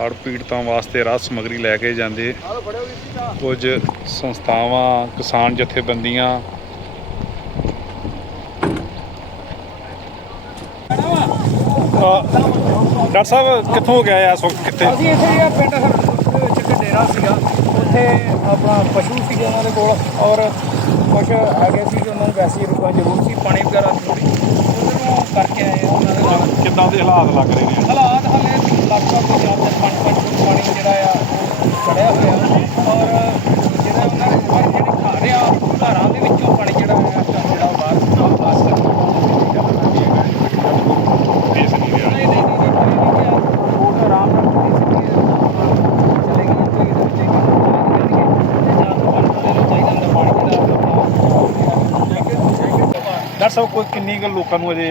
ਹੜ੍ਹ ਪੀੜਤਾਂ ਵਾਸਤੇ ਰਾਹਤ ਸਮੱਗਰੀ ਲੈ ਕੇ ਜਾਂਦੇ। ਕੁਝ ਸੰਸਥਾਵਾਂ ਕਿਸਾਨ ਜਥੇਬੰਦੀਆਂ। ਡਾਕਟਰ ਸਾਹਿਬ ਕਿੱਥੋਂ ਗਏ ਆ ਸੋ ਕਿੱਥੇ? ਅਸੀਂ ਇੱਥੇ ਜਿਹੜਾ ਪਿੰਡ ਹਰਮੰਦਰ ਦੇ ਵਿੱਚ ਇੱਕ ਡੇਰਾ ਸੀਗਾ। ਉੱਥੇ ਆਪਣਾ ਪਸ਼ੂ ਸੀਗੇ ਉਹਨਾਂ ਦੇ ਕੋਲ ਔਰ ਕੁਝ ਹੈਗੇ ਸੀ ਕਿ ਉਹਨਾਂ ਨੂੰ ਵੈਸੀ ਰੂਪਾਂ ਜ਼ਰੂਰ ਸੀ ਪਾਣੀ ਵਗੈਰਾ ਥੋੜੀ ਉਹਨੂੰ ਕਰਕੇ ਆਏ ਆ ਉਹਨਾਂ ਦੇ ਨਾਲ। ਕਿੱਦਾਂ ਦੇ ਹਾਲਾਤ ਲੱਗ ਰਹੇ ਨੇ? ਹਾਲਾਤ ਹਾਲੇ ਲਗਭਗ ਕੋਈ ਚਾਰ ਤੋਂ ਪੰਜ ਪੰਜ ਫੁੱਟ ਪਾਣੀ ਜਿਹੜਾ ਆ ਚੜਿਆ ਹੋਇਆ। ਔਰ ਜਿਹੜਾ ਉਹਨਾਂ ਦੇ ਘਰ ਜਿਹੜੇ ਘਰ ਆ ਘਰਾਂ ਦੇ ਵਿੱਚੋਂ ਪਾਣੀ ਜਿਹੜਾ ਆ ਜਿਹੜਾ ਬਾਹਰ ਪਾਸ ਕਰ ਪਾਣੀ ਪਾਣੀ ਡਾਕਟਰ ਸਾਹਿਬ ਕੋਈ ਕਿੰਨੀ ਕੁ ਲੋਕਾਂ ਨੂੰ ਅਜੇ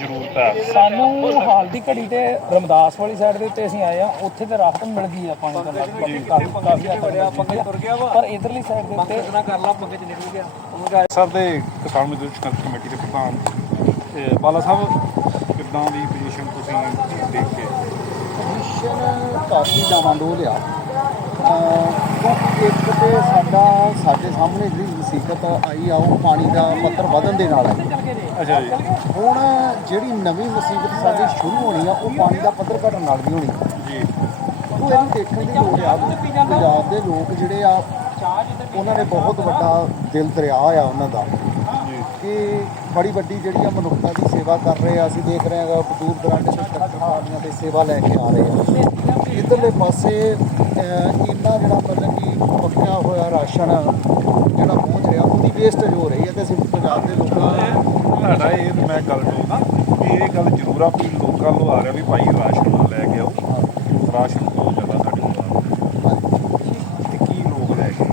ਜ਼ਰੂਰਤ ਹੈ। ਸਾਨੂੰ ਹਾਲ ਦੀ ਘੜੀ ਤੇ ਰਮਦਾਸ ਵਾਲੀ ਸਾਈਡ ਦੇ ਉੱਤੇ ਅਸੀਂ ਆਏ ਆ ਉੱਥੇ ਤੇ ਰਾਹਤ ਮਿਲ ਗਈ ਆ ਪਾਣੀ ਦਾ। ਕਾਫੀ ਕਾਫੀ ਹੱਦ ਤੱਕ ਪੰਗੇ ਤੁਰ ਗਿਆ ਪਰ ਇਧਰਲੀ ਸਾਈਡ ਦੇ ਉੱਤੇ ਕਿੰਨਾ ਕਰ ਲਾ ਪੰਗੇ ਚ ਨਿਕਲ ਗਿਆ। ਸਾਹਿਬ ਦੇ ਕਿਸਾਨ ਮਜ਼ਦੂਰ ਸੰਘਰਸ਼ ਕਮੇਟੀ ਦੇ ਪ੍ਰਧਾਨ ਬਾਲਾ ਸਾਹਿਬ ਕਿੱਦਾਂ ਦੀ ਪੋਜੀਸ਼ਨ ਤੁਸੀਂ ਦੇਖ ਕੇ ਪੋਜੀਸ਼ਨ ਕਾਫੀ ਡਾਵਾਂਡੋਲ ਆ। ਇੱਕ ਤੇ ਸਾਡਾ ਸਾਡੇ ਸਾਹਮਣੇ ਜਿਹੜੀ ਮੁਸੀਬਤ ਆਈ ਆ ਉਹ ਪਾਣੀ ਦਾ ਪੱਧਰ ਵਧਣ ਦੇ ਨਾਲ ਹੈ ਅੱਛਾ ਜੀ। ਹੁਣ ਜਿਹੜੀ ਨਵੀਂ ਮੁਸੀਬਤ ਸਾਡੀ ਸ਼ੁਰੂ ਹੋਣੀ ਆ ਉਹ ਪਾਣੀ ਦਾ ਪੱਧਰ ਘਟਣ ਨਾਲ ਵੀ ਹੋਣੀ। ਜੀ। ਉਹ ਇਹਨੂੰ ਦੇਖਣ ਦੀ ਲੋੜ ਆ ਪੰਜਾਬ ਦੇ ਲੋਕ ਜਿਹੜੇ ਆ ਉਹਨਾਂ ਨੇ ਬਹੁਤ ਵੱਡਾ ਦਿਲ ਦਰਿਆ ਆ ਉਹਨਾਂ ਦਾ। ਜੀ। ਕਿ ਬੜੀ ਵੱਡੀ ਜਿਹੜੀ ਆ ਮਨੁੱਖਤਾ ਦੀ ਸੇਵਾ ਕਰ ਰਹੇ ਆ ਅਸੀਂ ਦੇਖ ਰਹੇ ਹਾਂ ਦੂਰ ਦਰਾਡੇ ਤੋਂ ਟੱਕਰਾਂ ਦੇ ਸੇਵਾ ਲੈ ਕੇ ਆ ਰਹੇ ਆ। ਇਧਰਲੇ ਪਾਸੇ ਅਹ, ਇੰਨਾ ਜਿਹੜਾ ਮਤਲਬ ਕਿ ਪੱਕਿਆ ਹੋਇਆ ਰਾਸ਼ਨ ਜਿਹੜਾ ਪਹੁੰਚ ਰਿਹਾ ਉਹਦੀ ਵੇਸਟੇਜ ਹੋ ਰਹੀ ਹੈ ਤੇ ਅਸੀਂ ਪੰਜਾਬ ਦੇ ਲੋਕਾਂ ਤੁਹਾਡਾ ਇਹ ਮੈਂ ਗੱਲ ਕਹੂੰਗਾ ਇਹ ਗੱਲ ਜ਼ਰੂਰ ਆ ਵੀ ਲੋਕਾਂ ਨੂੰ ਆ ਰਿਹਾ ਵੀ ਭਾਈ ਰਾਸ਼ਨ ਨਾ ਲੈ ਕੇ ਆਓ। ਰਾਸ਼ਨ ਬਹੁਤ ਜ਼ਿਆਦਾ ਸਾਡੇ ਕੋਲ। ਤੇ ਕੀ ਲੋਕ ਲੈ ਕੇ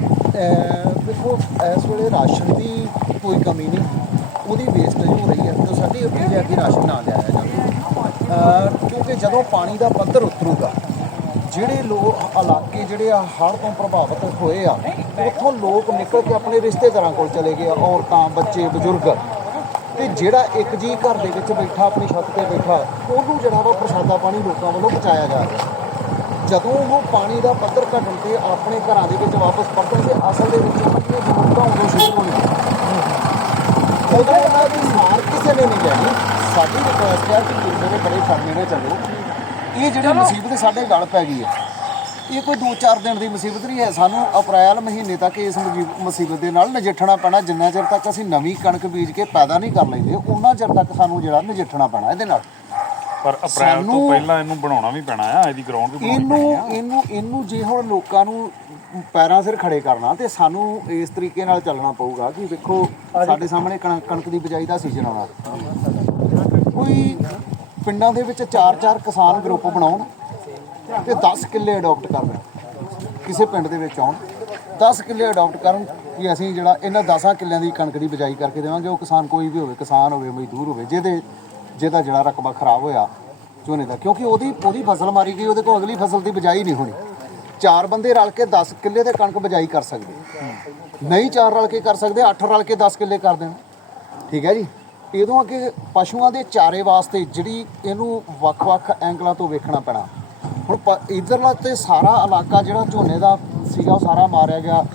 ਦੇਖੋ ਇਸ ਵੇਲੇ ਰਾਸ਼ਨ ਦੀ ਕੋਈ ਕਮੀ ਨਹੀਂ। ਉਹਦੀ ਵੇਸਟੇਜ ਹੋ ਰਹੀ ਹੈ ਤੇ ਸਾਡੀ ਅਪੀਲ ਹੈ ਕਿ ਰਾਸ਼ਨ ਨਾ ਲਿਆਇਆ ਜਾਵੇ। ਕਿਉਂਕਿ ਜਦੋਂ ਪਾਣੀ ਦਾ ਪੱਧਰ ਉਤਰੂਗਾ ਜਿਹੜੇ ਲੋਕ ਇਲਾਕੇ ਜਿਹੜੇ ਆ, ਹੜ੍ਹ ਤੋਂ ਪ੍ਰਭਾਵਿਤ ਹੋਏ ਆ, ਉੱਥੋਂ ਲੋਕ ਨਿਕਲ ਕੇ ਆਪਣੇ ਰਿਸ਼ਤੇਦਾਰਾਂ ਕੋਲ ਚਲੇ ਗਏ ਆ, ਔਰਤਾਂ, ਬੱਚੇ, ਬਜ਼ੁਰਗ। ਤੇ ਜਿਹੜਾ ਇੱਕ ਜੀ ਘਰ ਦੇ ਵਿੱਚ ਬੈਠਾ, ਆਪਣੀ ਛੱਤ ਤੇ ਬੈਠਾ, ਉਹਨੂੰ ਜਿਹੜਾ ਵਾ ਪ੍ਰਸ਼ਾਦਾ ਪਾਣੀ ਲੋਕਾਂ ਵੱਲੋਂ ਪਹੁੰਚਾਇਆ ਜਾ ਰਿਹਾ। ਜਦੋਂ ਉਹ ਪਾਣੀ ਦਾ ਪੱਧਰ ਘਟਣ ਤੇ ਆਪਣੇ ਘਰਾਂ ਦੇ ਵਿੱਚ ਵਾਪਸ ਪਰਤਣਗੇ ਅਸਲ ਦੇ ਵਿੱਚ ਉਹਨਾਂ ਦੀਆਂ ਜ਼ਰੂਰਤਾਂ ਉਦੋਂ ਸ਼ੁਰੂ ਹੋਣੀਆਂ ਉਦੋਂ ਉਹਨਾਂ ਦੀ ਸਾਰ ਕਿਸੇ ਨੇ ਨਹੀਂ ਲੈਣੀ। ਸਾਡੀ ਰਿਕੁਐਸਟ ਹੈ ਕਿ ਕਿਸੇ ਦੇ ਬੜੇ ਫਰਮੇ ਨਾਲ ਚੱਲੋ। ਇਹ ਜਿਹੜੀ ਮੁਸੀਬਤ ਸਾਡੇ ਗਲ ਪੈ ਗਈ ਹੈ। ਇਹ ਕੋਈ 2-4 ਦਿਨ ਦੀ ਮੁਸੀਬਤ ਨਹੀਂ ਹੈ। ਸਾਨੂੰ ਅਪ੍ਰੈਲ ਮਹੀਨੇ ਤੱਕ ਇਸ ਮੁਸੀਬਤ ਦੇ ਨਾਲ ਨਜਿੱਠਣਾ ਪੈਣਾ। ਜਿੰਨਾ ਚਿਰ ਤੱਕ ਅਸੀਂ ਨਵੀਂ ਕਣਕ ਬੀਜ ਕੇ ਪੈਦਾ ਨਹੀਂ ਕਰ ਲੈਂਦੇ ਉਹਨਾਂ ਚਿਰ ਤੱਕ ਸਾਨੂੰ ਜਿਹੜਾ ਨਜਿੱਠਣਾ ਪੈਣਾ ਇਹਦੇ ਨਾਲ। ਪਰ ਅਪ੍ਰੈਲ ਤੋਂ ਪਹਿਲਾਂ ਇਹਨੂੰ ਬਣਾਉਣਾ ਵੀ ਪੈਣਾ ਆ ਇਹਦੀ ਗਰਾਊਂਡ ਵੀ ਬਣਾਉਣੀ ਇਹਨੂੰ ਪੈਣੀ ਆ। ਇਹਨੂੰ ਇਹਨੂੰ ਜੇ ਹੁਣ ਲੋਕਾਂ ਨੂੰ ਪੈਰਾਂ ਸਿਰ ਖੜੇ ਕਰਨਾ ਤੇ ਸਾਨੂੰ ਇਸ ਤਰੀਕੇ ਨਾਲ ਚੱਲਣਾ ਪਊਗਾ ਕਿ ਵੇਖੋ ਸਾਡੇ ਸਾਹਮਣੇ ਕਣਕ ਕਣਕ ਦੀ ਬਿਜਾਈ ਦਾ ਸੀਜ਼ਨ ਆਉਣਾ। ਕੋਈ ਪਿੰਡਾਂ ਦੇ ਵਿੱਚ ਚਾਰ ਚਾਰ ਕਿਸਾਨ ਗਰੁੱਪ ਬਣਾਉਣ ਤੇ 10 ਕਿੱਲੇ ਅਡਾਪਟ ਕਰਨ। ਕਿਸੇ ਪਿੰਡ ਦੇ ਵਿੱਚ ਆਉਣ। 10 ਕਿੱਲੇ ਅਡਾਪਟ ਕਰਨ ਕਿ ਅਸੀਂ ਜਿਹੜਾ ਇਹਨਾਂ 10 ਕਿੱਲਿਆਂ ਦੀ ਕਣਕ ਦੀ ਬਿਜਾਈ ਕਰਕੇ ਦੇਵਾਂਗੇ। ਉਹ ਕਿਸਾਨ ਕੋਈ ਵੀ ਹੋਵੇ, ਕਿਸਾਨ ਹੋਵੇ, ਮਜ਼ਦੂਰ ਹੋਵੇ, ਜਿਹਦੇ, ਜਿਹਦਾ ਜਿਹੜਾ ਰਕਬਾ ਖਰਾਬ ਹੋਇਆ, ਝੋਨੇ ਦਾ। ਕਿਉਂਕਿ ਉਹਦੀ ਉਹਦੀ ਫਸਲ ਮਾਰੀ ਗਈ, ਉਹਦੇ ਕੋਲ ਅਗਲੀ ਫਸਲ ਦੀ ਬਿਜਾਈ ਨਹੀਂ ਹੋਣੀ। ਚਾਰ ਬੰਦੇ ਰਲ ਕੇ 10 ਕਿੱਲੇ ਤੇ ਕਣਕ ਬਿਜਾਈ ਕਰ ਸਕਦੇ। ਨਹੀਂ ਚਾਰ ਰਲ ਕੇ ਕਰ ਸਕਦੇ 8 ਰਲ ਕੇ 10 ਕਿੱਲੇ ਕਰ ਦੇਣ। ਠੀਕ ਹੈ ਜੀ? ਇਹਦੋਂ ਅੱਗੇ ਪਸ਼ੂਆਂ ਦੇ ਚਾਰੇ ਵਾਸਤੇ ਜਿਹੜੀ ਇਹਨੂੰ ਵੱਖ-ਵੱਖ ਐਂਗਲਾਂ ਤੋਂ ਵੇਖਣਾ ਪੈਣਾ। ਹੁਣ ਪ- ਇੱਧਰਲਾ ਤੇ ਸਾਰਾ ਇਲਾਕਾ ਜਿਹੜਾ ਝੋਨੇ ਦਾ ਸੀਗਾ, ਉਹ ਸਾਰਾ ਮਾਰਿਆ ਗਿਆ।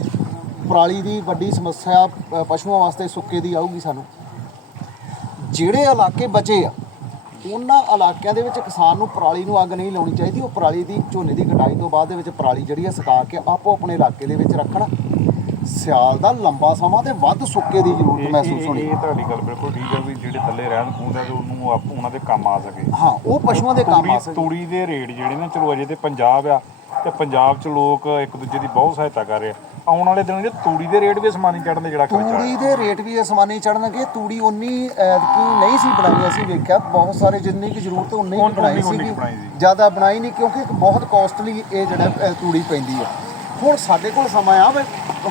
ਪਰਾਲੀ ਦੀ ਵੱਡੀ ਸਮੱਸਿਆ ਪਸ਼ੂਆਂ ਵਾਸਤੇ ਸੁੱਕੇ ਦੀ ਆਊਗੀ ਸਾਨੂੰ। ਜਿਹੜੇ ਇਲਾਕੇ ਬਚੇ ਆ, ਉਹਨਾਂ ਇਲਾਕਿਆਂ ਦੇ ਵਿੱਚ ਕਿਸਾਨ ਨੂੰ ਪਰਾਲੀ ਨੂੰ ਅੱਗ ਨਹੀਂ ਲਾਉਣੀ ਚਾਹੀਦੀ। ਉਹ ਪਰਾਲੀ ਦੀ, ਝੋਨੇ ਦੀ ਕਟਾਈ ਤੋਂ ਬਾਅਦ ਦੇ ਵਿੱਚ ਪਰਾਲੀ ਜਿਹੜੀ ਆ, ਸੁਕਾ ਕੇ ਆਪੋ ਆਪਣੇ ਇਲਾਕੇ ਦੇ ਵਿੱਚ ਰੱਖਣਾ। ਸਿਆਲ ਦਾ ਲੰਬਾ ਸਮਾਂ ਤੇ ਵੱਧ ਸੁੱਕੇ ਦੀ ਜ਼ਰੂਰਤ ਇਹ- ਮਹਿਸੂਸ ਇਹ- ਹੋਣੀ। ਇਹ ਤੁਹਾਡੀ ਗੱਲ ਬਿਲਕੁਲ ਠੀਕ ਹੈ ਵੀ ਜਿਹੜੇ ਥੱਲੇ ਰਹਿਣ ਖੂੰਦੇ ਤੇ ਉਹਨੂੰ ਆਪ- ਉਹਨਾਂ ਦੇ ਕੰਮ ਆ ਸਕੇ। ਹਾਂ ਉਹ ਪਸ਼ੂਆਂ ਦੇ ਕੰਮ ਆ ਤੂੜੀ ਸਕਦੇ ਤੂੜੀ ਦੇ ਰੇਟ ਜਿਹੜੇ ਨੇ ਚਲੋ ਅਜੇ ਤੇ ਪੰਜਾਬ ਆ ਤੇ ਪੰਜਾਬ 'ਚ ਲੋਕ ਇੱਕ ਦੂਜੇ ਦੀ ਬਹੁਤ ਸਹਾਇਤਾ ਕਰ ਰਹੇ ਆ। ਆਉਣ ਵਾਲੇ ਦਿਨਾਂ 'ਚ ਤੂੜੀ ਦੇ ਰੇਟ ਵੀ ਅਸਮਾਨੀ ਚੜਨ ਦੇ ਜਿਹੜਾ ਖਰਚਾ ਤੂੜੀ ਦੇ ਰੇਟ ਵੀ ਅਸਮਾਨੀ ਚੜਨਗੇ ਤੂੜੀ ਉਨੀ ਐਤਕੀ ਨਹੀਂ ਸੀ ਬਣਾਈ ਅਸੀਂ ਵੇਖਿਆ ਬਹੁਤ ਸਾਰੇ ਜਿੰਨੀ ਕੀ ਜ਼ਰੂਰਤ ਉਨੀ ਹੀ ਉਨੀ- ਬਣਾਈ ਉਨੀ ਸੀਗੀ। ਬਣਾਈ ਸੀ। ਜ਼ਿਆਦਾ ਬਣਾਈ ਨਹੀਂ ਕਿਉਂਕਿ ਇੱਕ ਬਹੁਤ ਕਾਸਟਲੀ ਇਹ ਜਿਹੜਾ ਅ, ਤੂੜੀ ਪੈਂਦੀ ਹੈ। ਹੁਣ ਸਾਡੇ ਕੋਲ ਸਮਾਂ ਆ ਵੀ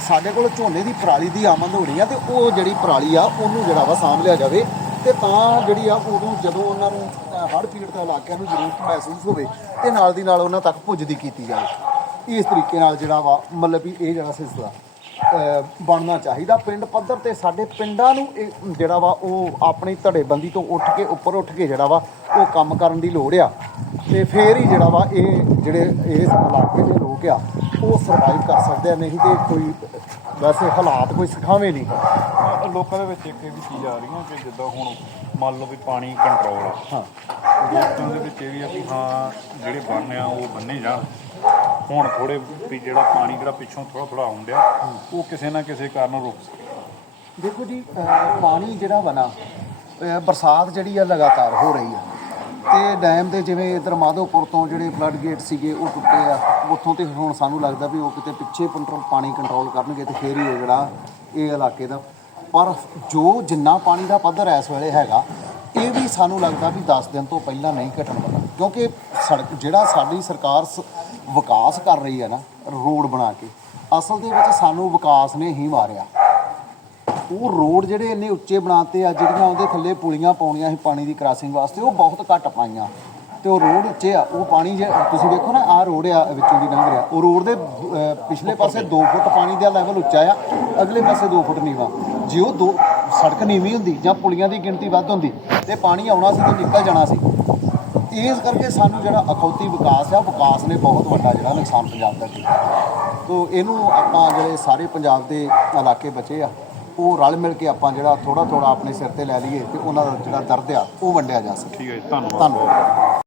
ਸਾਡੇ ਕੋਲ ਝੋਨੇ ਦੀ ਪਰਾਲੀ ਦੀ ਆਮਦ ਹੋਣੀ ਆ ਤੇ ਉਹ ਜਿਹੜੀ ਪਰਾਲੀ ਆ, ਉਹਨੂੰ ਜਿਹੜਾ ਵਾ ਸਾਂਭ ਲਿਆ ਜਾਵੇ ਤੇ ਤਾਂ ਜਿਹੜੀ ਆ, ਉਦੋਂ ਜਦੋਂ ਉਹਨਾਂ ਨੂੰ ਹੜ੍ਹ ਪੀੜਤ ਇਲਾਕਿਆਂ ਨੂੰ ਜ਼ਰੂਰਤ ਮਹਿਸੂਸ ਹੋਵੇ ਤੇ ਨਾਲ ਦੀ ਨਾਲ ਉਹਨਾਂ ਤੱਕ ਪੁੱਜਦੀ ਕੀਤੀ ਜਾਵੇ। ਇਸ ਤਰੀਕੇ ਨਾਲ ਜਿਹੜਾ ਵਾ, ਮਤਲਬ ਵੀ ਇਹ ਜਿਹੜਾ ਸਿਲਸਿਲਾ ਬਣਨਾ ਚਾਹੀਦਾ। ਪਿੰਡ ਪੱਧਰ ਤੇ ਸਾਡੇ ਪਿੰਡਾਂ ਨੂੰ ਇਹ ਜਿਹੜਾ ਵਾ ਉਹ ਆਪਣੀ ਧੜੇਬੰਦੀ ਤੋਂ ਉੱਠ ਕੇ ਉੱਪਰ ਉੱਠ ਕੇ ਜਿਹੜਾ ਵਾ ਉਹ ਕੰਮ ਕਰਨ ਦੀ ਲੋੜ ਆ। ਤੇ ਫੇਰ ਹੀ ਜਿਹੜਾ ਵਾ ਇਹ ਜਿਹੜੇ ਇਸ ਇਲਾਕੇ ਦੇ ਲੋਕ ਆ ਉਹ ਸਰਵਾਈਵ ਕਰ ਸਕਦੇ ਆ। ਨਹੀਂ ਤੇ ਕੋਈ ਵੈਸੇ ਹਾਲਾਤ ਕੋਈ ਸਿਖਾਵੇਂ ਨਹੀਂ। ਲੋਕਾਂ ਦੇ ਵਿੱਚ ਇੱਕ ਇਹ ਵੀ ਚੀਜ਼ ਆ ਰਹੀ ਹੈ ਕਿ ਜਿੱਦਾਂ ਹੁਣ ਮੰਨ ਲਓ ਵੀ ਪਾਣੀ ਕੰਟਰੋਲ ਆ। ਹਾਂ। ਲੋਕਾਂ ਦੇ ਵਿੱਚ ਇਹ ਵੀ ਆ ਕਿ ਹਾਂ ਜਿਹੜੇ ਬੰਨ ਆ ਉਹ ਬੰਨੇ ਜਾਣ। ਹੁਣ ਥੋੜੇ ਵੀ ਜਿਹੜਾ ਪਾਣੀ ਜਿਹੜਾ ਪਿੱਛੋਂ ਥੋੜਾ ਥੋੜਾ ਆਉਂਦਿਆ ਉਹ ਕਿਸੇ ਨਾ ਕਿਸੇ ਕਾਰਨ ਰੁਕ ਸਕੇ ਦੇਖੋ ਜੀ, ਅਹ, ਪਾਣੀ ਜਿਹੜਾ ਵਾ ਨਾ ਬਰਸਾਤ ਜਿਹੜੀ ਆ ਲਗਾਤਾਰ ਹੋ ਰਹੀ ਆ। ਤੇ ਡੈਮ ਦੇ ਜਿਵੇਂ ਇਧਰ ਮਾਧੋਪੁਰ ਤੋਂ ਜਿਹੜੇ ਫਲੱਡ ਗੇਟ ਸੀਗੇ, ਉਹ ਟੁੱਟੇ ਆ। ਉੱਥੋਂ ਤੇ ਹੁਣ ਸਾਨੂੰ ਲੱਗਦਾ ਵੀ ਉਹ ਕਿਤੇ ਪਿੱਛੇ ਕੰਟਰੋਲ ਪਾਣੀ ਕੰਟਰੋਲ ਕਰਨਗੇ ਤੇ ਫੇਰ ਹੀ ਇਹ ਜਿਹੜਾ ਇਹ ਇਲਾਕੇ ਦਾ। ਪਰ ਜੋ ਜਿੰਨਾ ਪਾਣੀ ਦਾ ਪੱਧਰ ਇਸ ਵੇਲੇ ਹੈਗਾ, ਇਹ ਵੀ ਸਾਨੂੰ ਲੱਗਦਾ ਵੀ 10 ਦਿਨ ਤੋਂ ਪਹਿਲਾਂ ਨਹੀਂ ਘਟਣ ਵਾਲਾ। ਕਿਉਂਕਿ ਸੜਕ, ਜਿਹੜਾ ਸਾਡੀ ਸਰਕਾਰ ਸ- ਵਿਕਾਸ ਕਰ ਰਹੀ ਹੈ ਨਾ, ਰੋਡ ਬਣਾ ਕੇ। ਅਸਲ ਦੇ ਵਿੱਚ ਸਾਨੂੰ ਵਿਕਾਸ ਨੇ ਹੀ ਮਾਰਿਆ। ਉਹ ਰੋਡ ਜਿਹੜੇ ਇੰਨੇ ਉੱਚੇ ਬਣਾਤੇ ਆ, ਜਿਹੜੀਆਂ ਉਹਦੇ ਥੱਲੇ ਪੁਲੀਆਂ ਪਾਉਣੀਆਂ ਸੀ ਪਾਣੀ ਦੀ ਕ੍ਰਾਸਿੰਗ ਵਾਸਤੇ, ਉਹ ਬਹੁਤ ਘੱਟ ਪਾਈਆਂ। ਤੇ ਉਹ ਰੋਡ ਉੱਚੇ ਆ, ਉਹ ਪਾਣੀ ਜੇ, ਤੁਸੀਂ ਵੇਖੋ ਨਾ, ਆਹ ਰੋਡ ਆ, ਵਿੱਚੋਂ ਦੀ ਲੰਘ ਰਿਹਾ। ਉਹ ਰੋਡ ਦੇ ਪਿਛਲੇ ਪਾਸੇ 2 ਫੁੱਟ ਪਾਣੀ ਦਾ ਲੈਵਲ ਉੱਚਾ ਆ, ਅਗਲੇ ਪਾਸੇ 2 ਫੁੱਟ ਨੀਵਾ। ਜੇ ਉਹ ਦੋ, ਸੜਕ ਨੀਵੀਂ ਹੁੰਦੀ ਜਾਂ ਪੁਲੀਆਂ ਦੀ ਗਿਣਤੀ ਵੱਧ ਹੁੰਦੀ, ਤੇ ਪਾਣੀ ਆਉਣਾ ਸੀ ਤੇ ਨਿਕਲ ਜਾਣਾ ਸੀ। ਇਸ ਕਰਕੇ ਸਾਨੂੰ ਜਿਹੜਾ ਅਖੌਤੀ ਵਿਕਾਸ ਆ ਵਿਕਾਸ ਨੇ ਬਹੁਤ ਵੱਡਾ ਜਿਹੜਾ ਨੁਕਸਾਨ ਪੰਜਾਬ ਦਾ ਕੀਤਾ। ਤੋ ਇਹਨੂੰ ਆਪਾਂ ਜਿਹੜੇ ਸਾਰੇ ਪੰਜਾਬ ਦੇ ਇਲਾਕੇ ਬਚੇ ਆ ਉਹ ਰਲ ਮਿਲ ਕੇ ਆਪਾਂ ਜਿਹੜਾ ਥੋੜਾ ਥੋੜਾ ਆਪਣੇ ਸਿਰ ਤੇ ਲੈ ਲਈਏ ਤੇ ਉਹਨਾਂ ਦਾ ਜਿਹੜਾ ਦਰਦ ਆ ਉਹ ਵੰਡਿਆ ਜਾ ਸਕੇ। ਠੀਕ ਹੈ ਧੰਨਵਾਦ। ਧੰਨਵਾਦ।